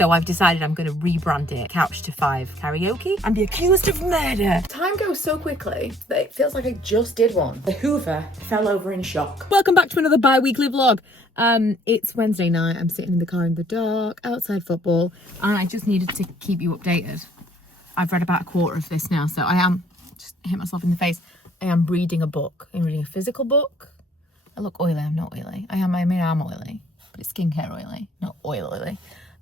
So I've decided I'm going to rebrand it Couch to 5 Karaoke and be accused of murder. Time goes so quickly that it feels like I just did one. The Hoover fell over in shock. Welcome back to another bi-weekly vlog. It's Wednesday night. I'm sitting in the car in the dark outside football, and I just needed to keep you updated. I've read about a quarter of this now, so I am just hit myself in the face. I am reading a book. I'm reading a physical book. I look oily. I'm not oily. I mean, I'm oily, but it's skincare oily, not oily.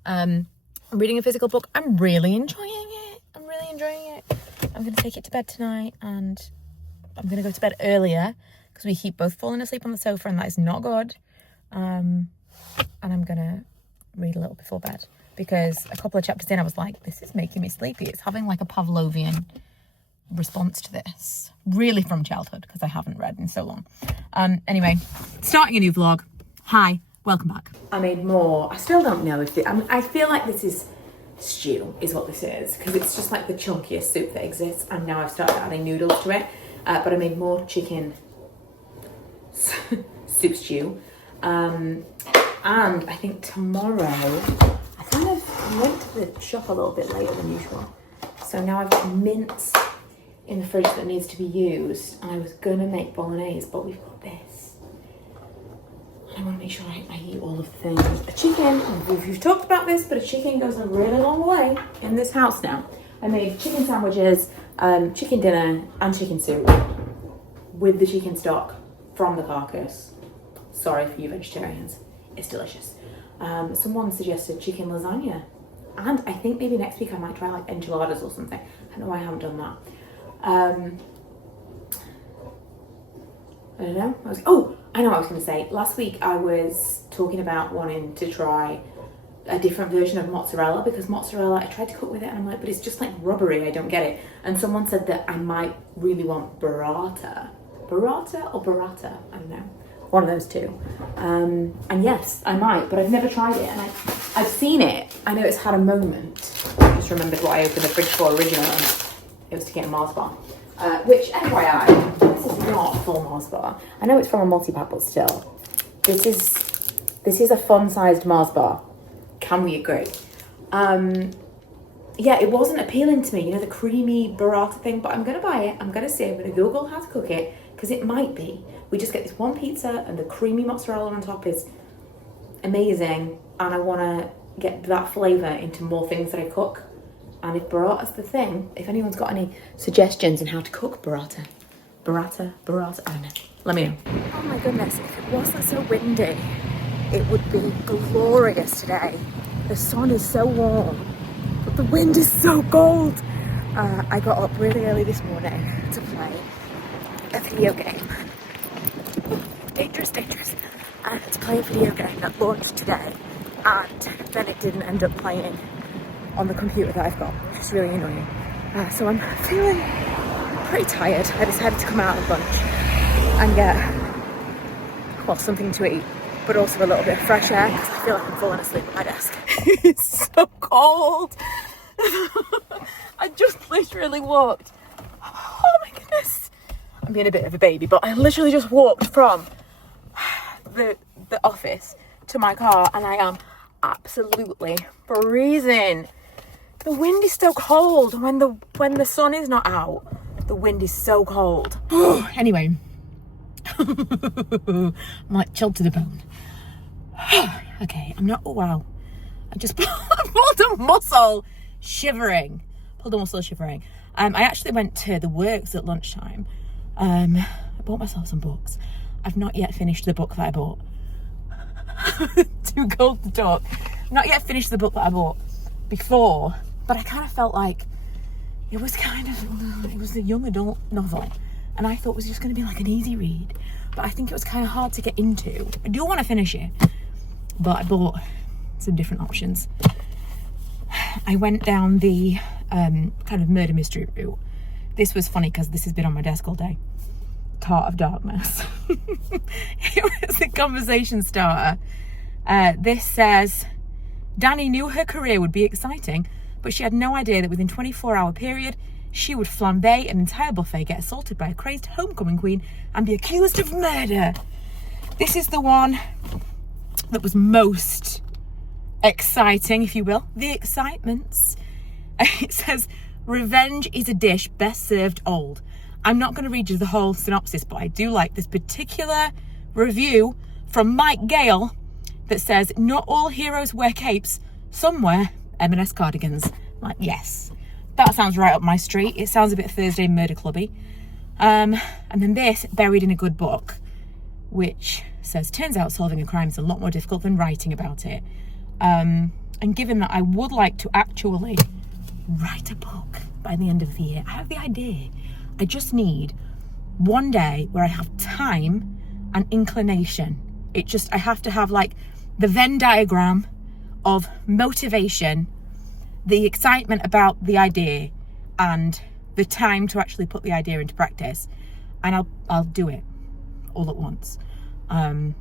I'm reading a physical book. I'm really enjoying it. I'm going to take it to bed tonight, and I'm going to go to bed earlier because we keep both falling asleep on the sofa, and that is not good. And I'm going to read a little before bed because a couple of chapters in, I was like, this is making me sleepy. It's having like a Pavlovian response to this, really from childhood, because I haven't read in so long. Anyway, starting a new vlog. Hi, welcome back. I made more. I still don't know if I feel like this is stew is what this is, because it's just like the chunkiest soup that exists, and now I've started adding noodles to it. But I made more chicken soup stew. And I think tomorrow, I went to the shop a little bit later than usual. So now I've got mince in the fridge that needs to be used, and I was gonna make bolognese, but we've got this. I want to make sure I eat all of the things. A chicken, we've talked about this, but a chicken goes a really long way in this house now. I made chicken sandwiches, chicken dinner, and chicken soup with the chicken stock from the carcass. Sorry for you vegetarians, it's delicious. Someone suggested chicken lasagna, and I think maybe next week I might try like enchiladas or something. I don't know why I haven't done that. I don't know. I know what I was going to say. Last week I was talking about wanting to try a different version of mozzarella, because mozzarella, I tried to cook with it and I'm like, but it's just like rubbery, I don't get it. And someone said that I might really want burrata. Burrata or burrata? I don't know. One of those two. And yes, I might, but I've never tried it. And I've seen it. I know it's had a moment. I just remembered what I opened the fridge for originally. It was to get a Mars bar. Which, FYI, this is not a full Mars bar. I know it's from a multi-pack, but still. This is a fun-sized Mars bar. Can we agree? Yeah, it wasn't appealing to me, you know, the creamy burrata thing, but I'm going to buy it. I'm going to see. I'm going to Google how to cook it, because it might be. We just get this one pizza, and the creamy mozzarella on top is amazing, and I want to get that flavour into more things that I cook. And if burrata's the thing, if anyone's got any suggestions on how to cook burrata, I don't know. Let me know. Oh my goodness, if it wasn't so windy, it would be glorious today. The sun is so warm, but the wind is so cold. I got up really early this morning to play a video game. Dangerous. To play a video game that launched today, and then it didn't end up playing on the computer that I've got. It's really annoying. So I'm feeling pretty tired. I decided to come out of lunch and get, well, something to eat, but also a little bit of fresh air, because I feel like I'm falling asleep at my desk. It's so cold. I just literally walked. Oh my goodness. I'm being a bit of a baby, but I literally just walked from the office to my car, and I am absolutely freezing. The wind is so cold when the sun is not out. The wind is so cold. Anyway, I'm like chilled to the bone. Okay, I'm not. Oh wow, I just pulled a muscle, shivering. I actually went to the works at lunchtime. I bought myself some books. I've not yet finished the book that I bought. Too cold to talk. Not yet finished the book that I bought before, but I kind of felt like it was a young adult novel, and I thought it was just going to be like an easy read, but I think it was kind of hard to get into. I do want to finish it, but I bought some different options. I went down the kind of murder mystery route. This was funny because this has been on my desk all day. Heart of Darkness. It was a conversation starter. This says, Danny knew her career would be exciting, but she had no idea that within a 24-hour period, she would flambe an entire buffet, get assaulted by a crazed homecoming queen, and be accused of murder. This is the one that was most exciting, if you will. The excitements. It says, revenge is a dish best served old. I'm not going to read you the whole synopsis, but I do like this particular review from Mike Gale that says, not all heroes wear capes, some wear M&S cardigans. I'm like, yes, that sounds right up my street. It sounds a bit Thursday Murder Clubby. And then this, buried in a good book, which says, turns out solving a crime is a lot more difficult than writing about it. And given that I would like to actually write a book by the end of the year, I have the idea. I just need one day where I have time and inclination. I have to have like the Venn diagram of motivation, the excitement about the idea, and the time to actually put the idea into practice. And I'll do it all at once. But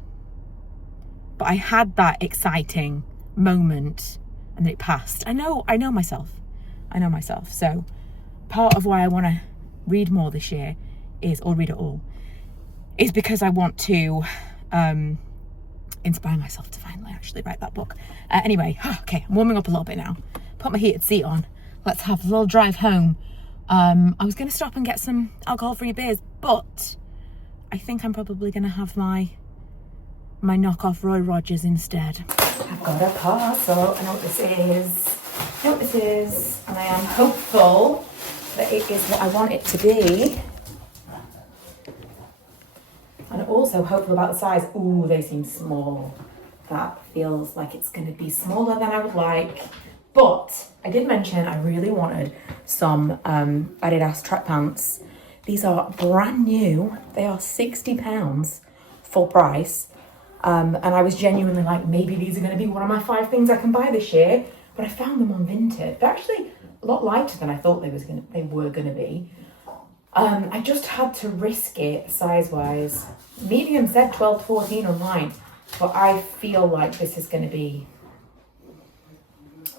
I had that exciting moment and then it passed. I know myself. So part of why I want to read more this year or read it all, is because I want to inspire myself to finally actually write that book. Anyway, okay, I'm warming up a little bit now. Put my heated seat on. Let's have a little drive home. I was going to stop and get some alcohol-free beers, but I think I'm probably going to have my knockoff Roy Rogers instead. I've got a parcel. I know what this is. And I am hopeful that it is what I want it to be. And also hopeful about the size. Ooh, they seem small. That feels like it's going to be smaller than I would like. But I did mention I really wanted some Adidas track pants. These are brand new. They are £60 full price. And I was genuinely like, maybe these are going to be one of my 5 things I can buy this year. But I found them on Vinted. They're actually a lot lighter than I thought they were going to be. I just had to risk it size-wise. Medium said 12 to 14 online, but I feel like this is going to be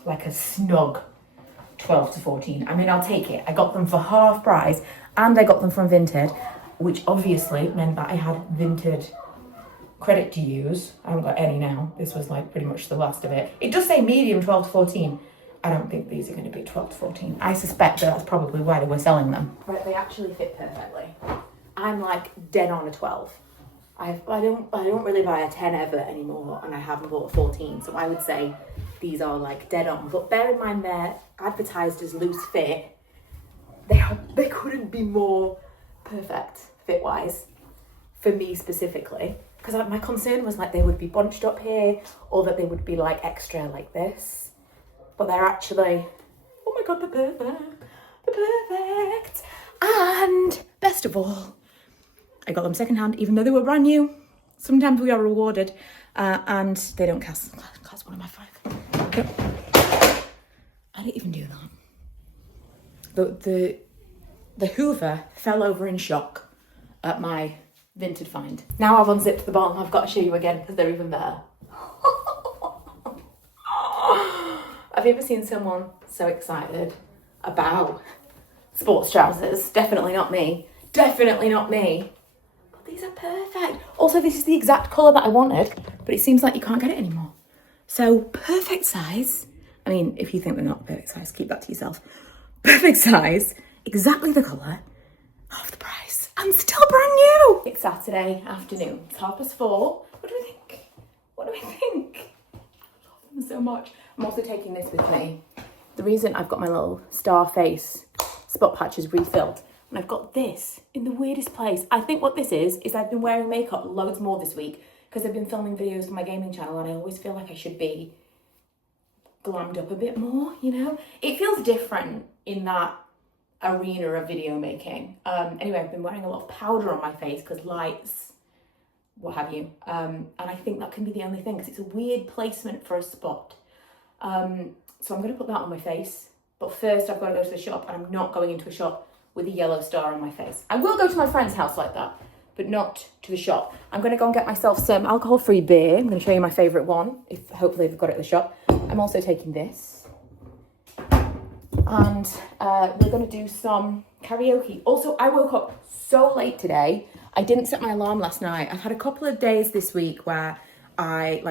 like a snug 12 to 14. I mean, I'll take it. I got them for half price and I got them from Vinted, which obviously meant that I had Vinted credit to use. I haven't got any now. This was like pretty much the last of it. It does say medium 12 to 14. I don't think these are going to be 12 to 14. I suspect that's probably why they were selling them. Right, they actually fit perfectly. I'm like dead on a 12. I don't really buy a 10 ever anymore, and I haven't bought a 14, so I would say these are like dead on. But bear in mind they're advertised as loose fit. They couldn't be more perfect fit-wise for me specifically. Because my concern was like they would be bunched up here, or that they would be like extra like this. But they're actually, oh my God, they're perfect. They're perfect. And best of all, I got them secondhand, even though they were brand new. Sometimes we are rewarded, and they don't class one of my 5. I didn't even do that. The Hoover fell over in shock at my Vinted find. Now I've unzipped the bottom, I've got to show you again because they're even there. Have you ever seen someone so excited about sports trousers? Definitely not me. Definitely not me. But these are perfect. Also, this is the exact colour that I wanted, but it seems like you can't get it anymore. So, perfect size. I mean, if you think they're not perfect size, keep that to yourself. Perfect size, exactly the colour, half the price, and still brand new. It's Saturday afternoon. It's 4:30. What do we think? What do we think? I love them so much. I'm also taking this with me. The reason I've got my little star face spot patches refilled, and I've got this in the weirdest place. I think what this is I've been wearing makeup loads more this week because I've been filming videos for my gaming channel, and I always feel like I should be glammed up a bit more, you know? It feels different in that arena of video making. Anyway, I've been wearing a lot of powder on my face because lights, what have you. And I think that can be the only thing because it's a weird placement for a spot. So I'm going to put that on my face, but first I've got to go to the shop, and I'm not going into a shop with a yellow star on my face. I will go to my friend's house like that, but not to the shop. I'm going to go and get myself some alcohol-free beer. I'm going to show you my favourite one, hopefully they've got it at the shop. I'm also taking this, and we're going to do some karaoke. Also, I woke up so late today. I didn't set my alarm last night. I've had a couple of days this week where I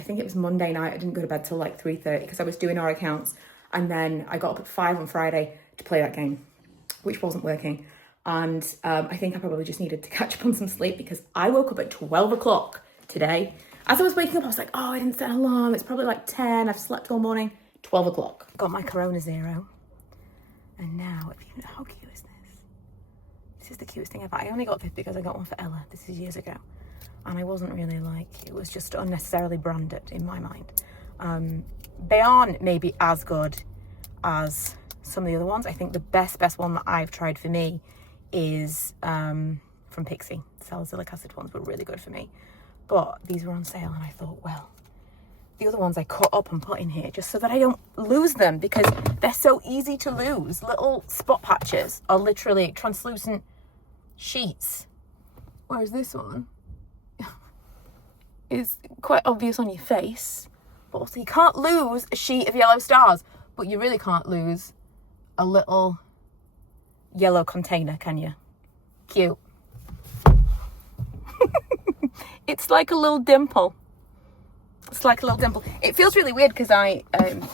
think it was Monday night, I didn't go to bed till like 3:30 because I was doing our accounts, and then I got up at 5 on Friday to play that game, which wasn't working. And I think I probably just needed to catch up on some sleep because I woke up at 12 o'clock today. As I was waking up, I was like, oh, I didn't set an alarm. It's probably like 10. I've slept all morning. 12 o'clock. Got my Corona Zero. And now, if you know, how cute is this? This is the cutest thing ever. I only got this because I got one for Ella. This is years ago. And I wasn't really like, it was just unnecessarily branded in my mind. They aren't maybe as good as some of the other ones. I think the best one that I've tried for me is from Pixie. The salicylic acid ones were really good for me. But these were on sale and I thought, well, the other ones I cut up and put in here just so that I don't lose them because they're so easy to lose. Little spot patches are literally translucent sheets. Whereas this one is quite obvious on your face. But also you can't lose a sheet of yellow stars, but you really can't lose a little yellow container, can you? Cute. It's like a little dimple. It's like a little dimple. It feels really weird because I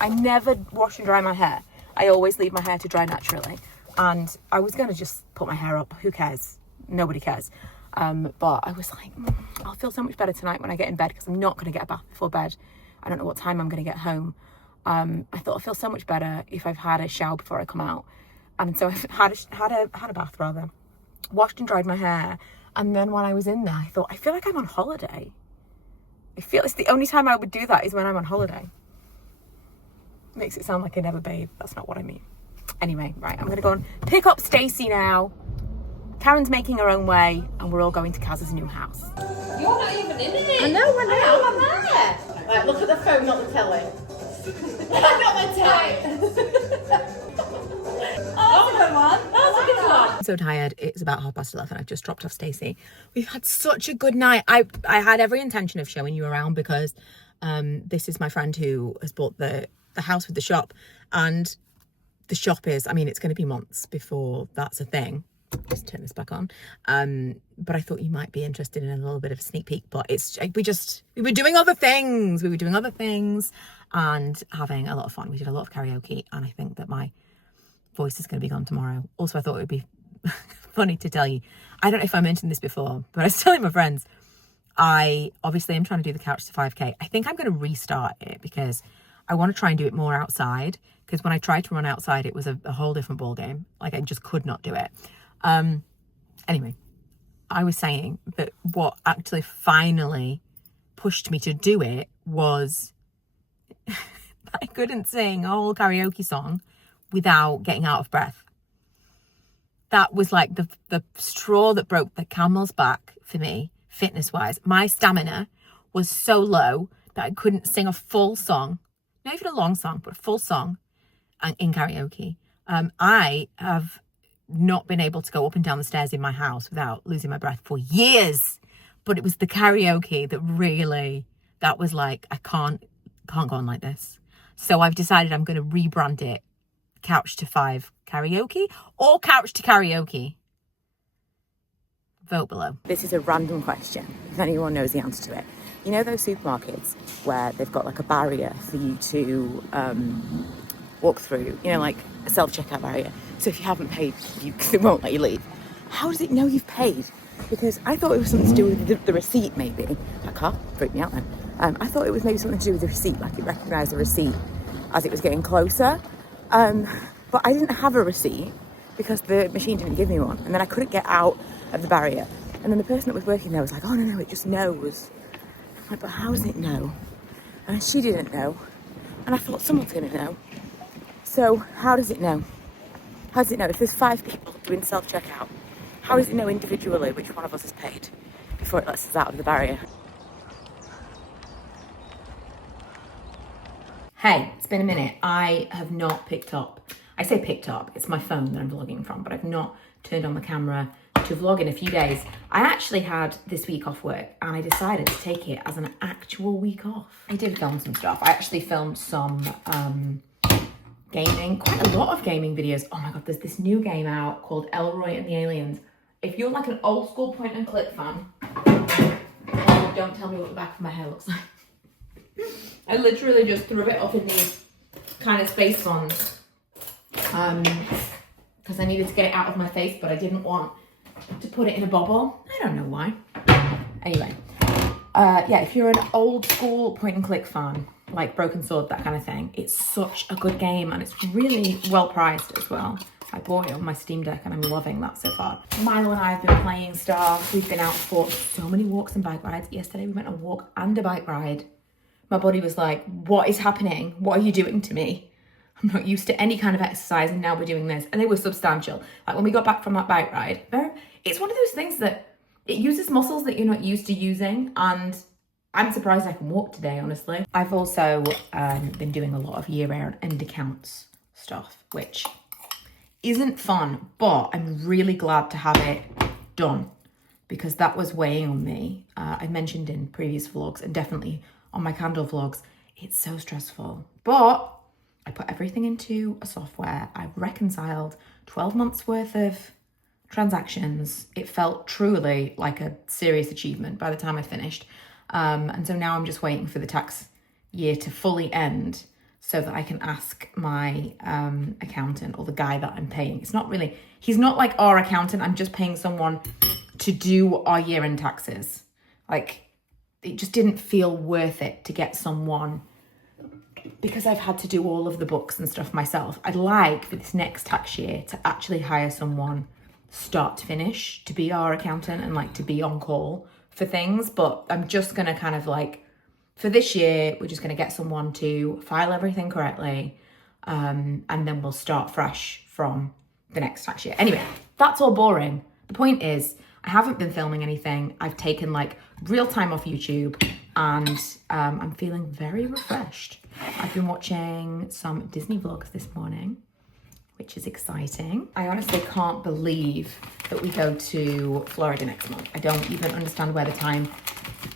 never wash and dry my hair. I always leave my hair to dry naturally. And I was going to just put my hair up. Who cares? Nobody cares. But I was like, I'll feel so much better tonight when I get in bed because I'm not going to get a bath before bed. I don't know what time I'm going to get home. I thought I'll feel so much better if I've had a shower before I come out. And so I've had a bath rather. Washed and dried my hair. And then when I was in there, I thought, I feel like I'm on holiday. I feel it's the only time I would do that is when I'm on holiday. Makes it sound like I never bathe. That's not what I mean. Anyway, right, I'm going to go and pick up Stacey now. Karen's making her own way, and we're all going to Kaz's new house. You're not even in it. I know, I know. I'm there. Right, look at the phone, not the telly. Not the telly. Oh, good one. That's a good one. I'm so tired. It's about 11:30. I've just dropped off Stacey. We've had such a good night. I had every intention of showing you around because this is my friend who has bought the house with the shop, and the shop is, I mean, it's going to be months before that's a thing. Just turn this back on. But I thought you might be interested in a little bit of a sneak peek, but we were doing other things. We were doing other things and having a lot of fun. We did a lot of karaoke, and I think that my voice is going to be gone tomorrow. Also, I thought it would be funny to tell you, I don't know if I mentioned this before, but I was telling my friends, I obviously am trying to do the couch to 5k. I think I'm going to restart it because I want to try and do it more outside, because when I tried to run outside, it was a whole different ball game. Like, I just could not do it. Anyway, I was saying that what actually finally pushed me to do it was I couldn't sing a whole karaoke song without getting out of breath. That was like the straw that broke the camel's back for me, fitness-wise. My stamina was so low that I couldn't sing a full song, not even a long song, but a full song in karaoke. I have not been able to go up and down the stairs in my house without losing my breath for years. But it was the karaoke that really, that was like, I can't go on like this. So I've decided I'm going to rebrand it Couch to 5 Karaoke or Couch to Karaoke. Vote below. This is a random question, if anyone knows the answer to it. You know those supermarkets where they've got like a barrier for you to walk through, you know, like a self-checkout barrier. So if you haven't paid, they won't let you leave. How does it know you've paid? Because I thought it was something to do with the receipt, maybe. That car freaked me out then. I thought it was maybe something to do with the receipt, like it recognised the receipt as it was getting closer. But I didn't have a receipt because the machine didn't give me one. And then I couldn't get out of the barrier. And then the person that was working there was like, oh, no, it just knows. I'm like, but how does it know? And she didn't know. And I thought someone's going to know. So how does it know? How does it know? If there's 5 people doing self-checkout, how does it know individually which one of us has paid before it lets us out of the barrier? Hey, it's been a minute. I have not picked up, I say picked up, it's my phone that I'm vlogging from, but I've not turned on the camera to vlog in a few days. I actually had this week off work and I decided to take it as an actual week off. I did film some stuff. I actually filmed some gaming, quite a lot of gaming videos. Oh my God, there's this new game out called Elroy and the Aliens. If you're like an old school point and click fan, don't tell me what the back of my hair looks like. I literally just threw it up in these kind of space ones. Because I needed to get it out of my face, but I didn't want to put it in a bobble. I don't know why. Anyway, yeah, if you're an old school point and click fan, like Broken Sword, that kind of thing, it's such a good game and it's really well priced as well. I bought it on my Steam Deck and I'm loving that so far. Milo and I have been playing stuff. We've been out for so many walks and bike rides. Yesterday we went on a walk and a bike ride. My body was like, what is happening? What are you doing to me? I'm not used to any kind of exercise and now we're doing this. And they were substantial. Like when we got back from that bike ride, it's one of those things that it uses muscles that you're not used to using. And I'm surprised I can walk today, honestly. I've also been doing a lot of year-end accounts stuff, which isn't fun, but I'm really glad to have it done because that was weighing on me. I mentioned in previous vlogs and definitely on my candle vlogs, it's so stressful. But I put everything into a software. I reconciled 12 months worth of transactions. It felt truly like a serious achievement by the time I finished. And so now I'm just waiting for the tax year to fully end so that I can ask my accountant or the guy that I'm paying. It's not really, he's not like our accountant. I'm just paying someone to do our year-end taxes. Like, it just didn't feel worth it to get someone, because I've had to do all of the books and stuff myself. I'd like for this next tax year to actually hire someone start to finish to be our accountant and like to be on call for things. But I'm just going to kind of like, for this year, we're just going to get someone to file everything correctly. And then we'll start fresh from the next tax year. Anyway, that's all boring. The point is, I haven't been filming anything. I've taken like real time off YouTube and I'm feeling very refreshed. I've been watching some Disney vlogs this morning, which is exciting. I honestly can't believe that we go to Florida next month. I don't even understand where the time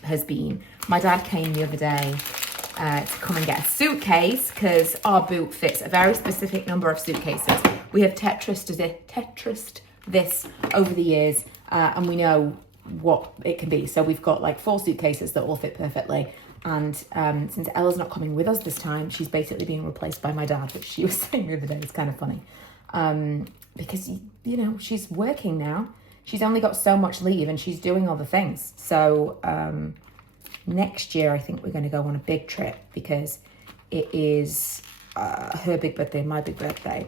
has been. My dad came the other day to come and get a suitcase because our boot fits a very specific number of suitcases. We have Tetrised this over the years and we know what it can be. So we've got like 4 suitcases that all fit perfectly. And since Ella's not coming with us this time, she's basically being replaced by my dad, which she was saying the other day. It's kind of funny. Because, you know, she's working now. She's only got so much leave and she's doing all the things. So next year, I think we're going to go on a big trip because it is her big birthday and my big birthday.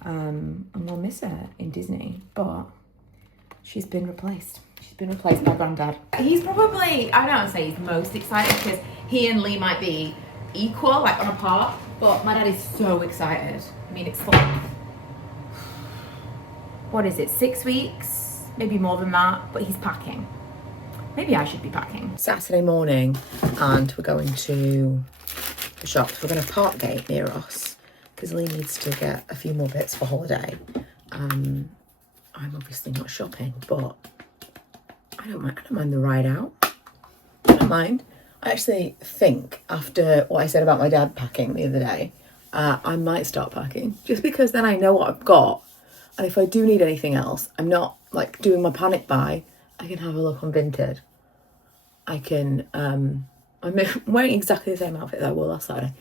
And we'll miss her in Disney, but she's been replaced. She's been replaced by Granddad. He's probably, I don't say he's most excited because he and Lee might be equal, like on a par, but my dad is so excited. I mean, it's like, what is it, 6 weeks? Maybe more than that, but he's packing. Maybe I should be packing. Saturday morning and we're going to the shops. We're going to Parkgate near us because Lee needs to get a few more bits for holiday. I'm obviously not shopping, but I don't mind the ride out. I don't mind. I actually think after what I said about my dad packing the other day, I might start packing just because then I know what I've got. And if I do need anything else, I'm not like doing my panic buy. I can have a look on Vinted. I can, I'm wearing exactly the same outfit that I wore last Saturday.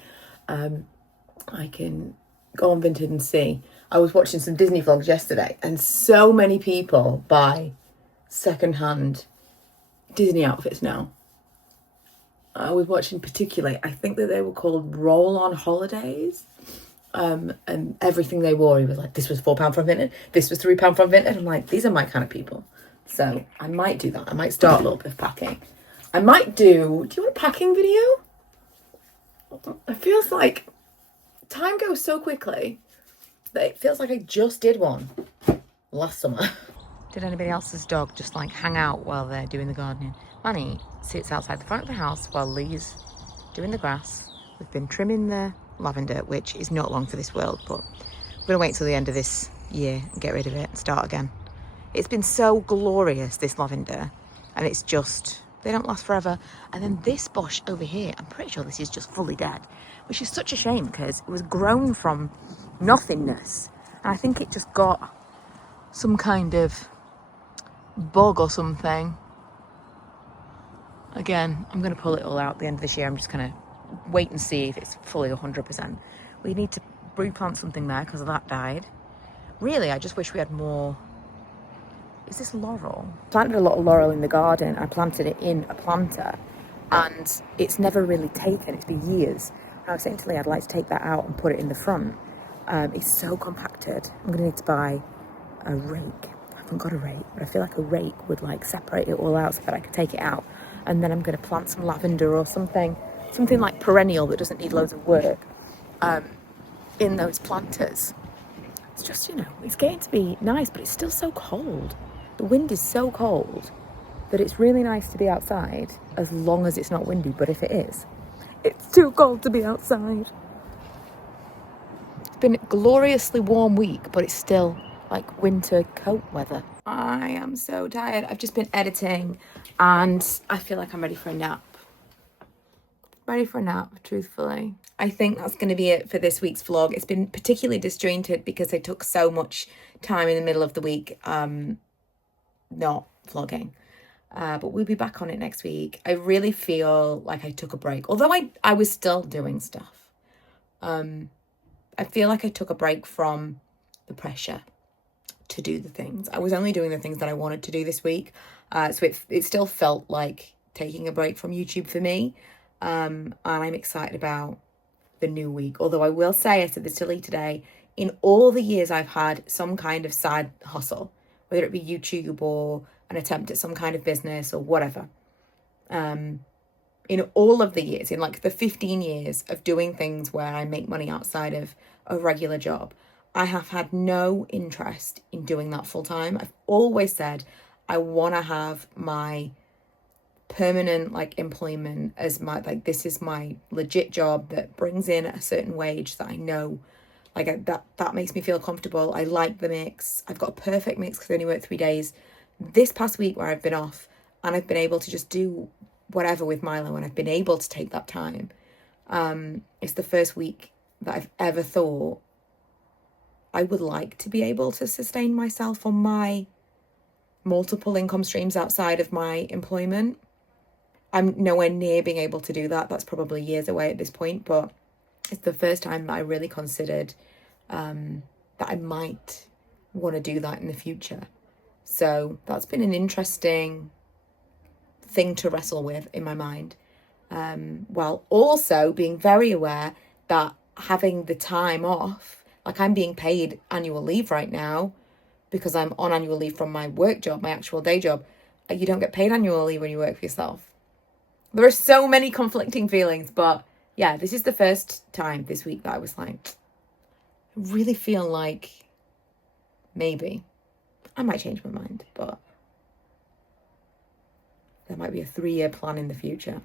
I can go on Vinted and see. I was watching some Disney vlogs yesterday and so many people buy secondhand Disney outfits now. I was watching particularly, I think that they were called roll-on holidays. And everything they wore, he was like, this was £4 from Vinted, this was £3 from Vinted. I'm like, these are my kind of people. So I might do that. I might start a little bit of packing. I might do you want a packing video? It feels like time goes so quickly that it feels like I just did one last summer. Did anybody else's dog just like hang out while they're doing the gardening? Manny sits outside the front of the house while Lee's doing the grass. We've been trimming the lavender, which is not long for this world, but we're gonna wait till the end of this year and get rid of it and start again. It's been so glorious, this lavender, and it's just, they don't last forever. And then this bush over here, I'm pretty sure this is just fully dead, which is such a shame because it was grown from nothingness. And I think it just got some kind of bug or something. Again, I'm going to pull it all out at the end of this year. I'm just going to wait and see if it's fully 100%. We need to replant something there because that died. Really, I just wish we had more. Is this laurel? I planted a lot of laurel in the garden. I planted it in a planter and it's never really taken. It's been years. I was saying to Lee, I'd like to take that out and put it in the front. It's so compacted. I'm going to need to buy a rake. I haven't got a rake, but I feel like a rake would like separate it all out so that I could take it out. And then I'm going to plant some lavender or something like perennial that doesn't need loads of work in those planters. It's just, you know, it's getting to be nice, but it's still so cold. The wind is so cold that it's really nice to be outside as long as it's not windy. But if it is, it's too cold to be outside. It's been a gloriously warm week, but it's still like winter coat weather. I am so tired. I've just been editing and I feel like I'm ready for a nap. Ready for a nap, truthfully. I think that's going to be it for this week's vlog. It's been particularly disjointed because I took so much time in the middle of the week not vlogging. But we'll be back on it next week. I really feel like I took a break. Although I was still doing stuff. I feel like I took a break from the pressure to do the things. I was only doing the things that I wanted to do this week. So it still felt like taking a break from YouTube for me. And I'm excited about the new week. Although I will say, I said this to Lee today, in all the years I've had some kind of side hustle, whether it be YouTube or an attempt at some kind of business or whatever. In all of the years, in like the 15 years of doing things where I make money outside of a regular job, I have had no interest in doing that full time. I've always said I want to have my permanent like employment as my, like, this is my legit job that brings in a certain wage that I know, like, that makes me feel comfortable. I like the mix. I've got a perfect mix because I only work 3 days. This past week where I've been off and I've been able to just do whatever with Milo and I've been able to take that time. It's the first week that I've ever thought I would like to be able to sustain myself on my multiple income streams outside of my employment. I'm nowhere near being able to do that. That's probably years away at this point, but it's the first time that I really considered that I might want to do that in the future. So that's been an interesting thing to wrestle with in my mind, while also being very aware that having the time off, like I'm being paid annual leave right now because I'm on annual leave from my work job, my actual day job. You don't get paid annual leave when you work for yourself. There are so many conflicting feelings, but yeah, this is the first time this week that I was like, I really feel like maybe I might change my mind, but there might be a 3-year plan in the future.